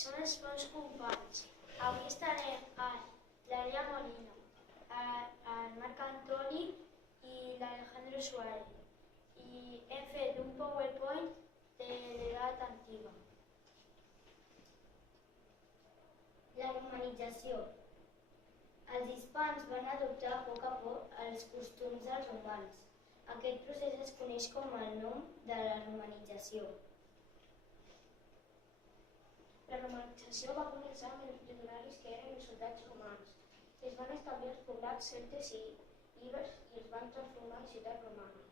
són els meus companys. Avui estarem a l'Àrea Molina, el Marc Antoni i l'Alejandro Suárez. I hem fet un PowerPoint de l'edat antiga. La romanització. Els hispans van adoptar a poc els costums dels romans. Aquest procés es coneix com el nom de la romanització. La romanització va començar amb els legionaris que eren els soldats romans. Es van establir els poblats celtes i ibers i els van transformar en ciutats romanes.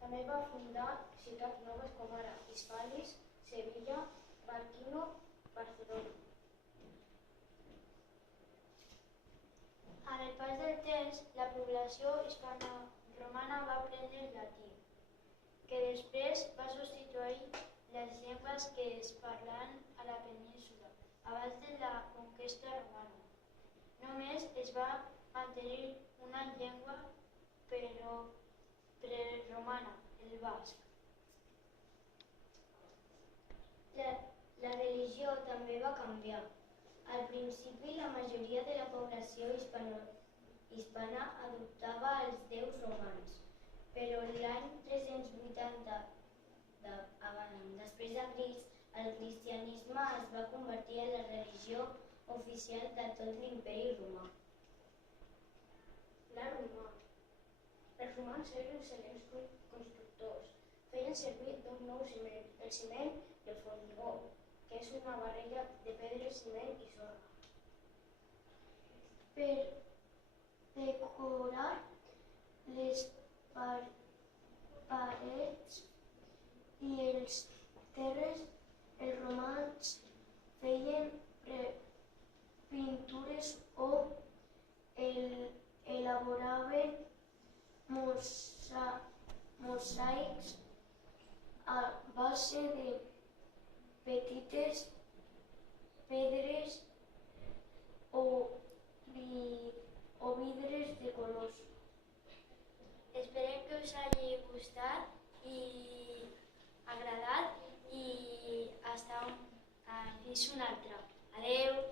També va fundar ciutats noves com ara Hispalis, Sevilla, Barquino, Barcelona. Amb el pas del temps, la població hispano-romana va aprendre el llatí, que després va substituir les llengües que es parlaven a la península abans de la conquesta romana. Només es va mantenir una llengua preromana, el basc. La religió també va canviar. Al principi, la majoria de la població hispana adoptava els déus romans, però l'any 380 després de Crist, el cristianisme es va convertir en la religió oficial de tot l'imperi romà. L'art romà. Els romans eren excel·lents constructors. Feien servir dos nous ciments, el ciment i el formigó, que és una barreja de pedres, ciment i sorra. Per decorar les parets i els terres, els romans feien pintures o elaboraven mosaics a base de petites pedres o vidres de colors. Esperem que us hagi gustat i agradat i fins una altra. Adeu!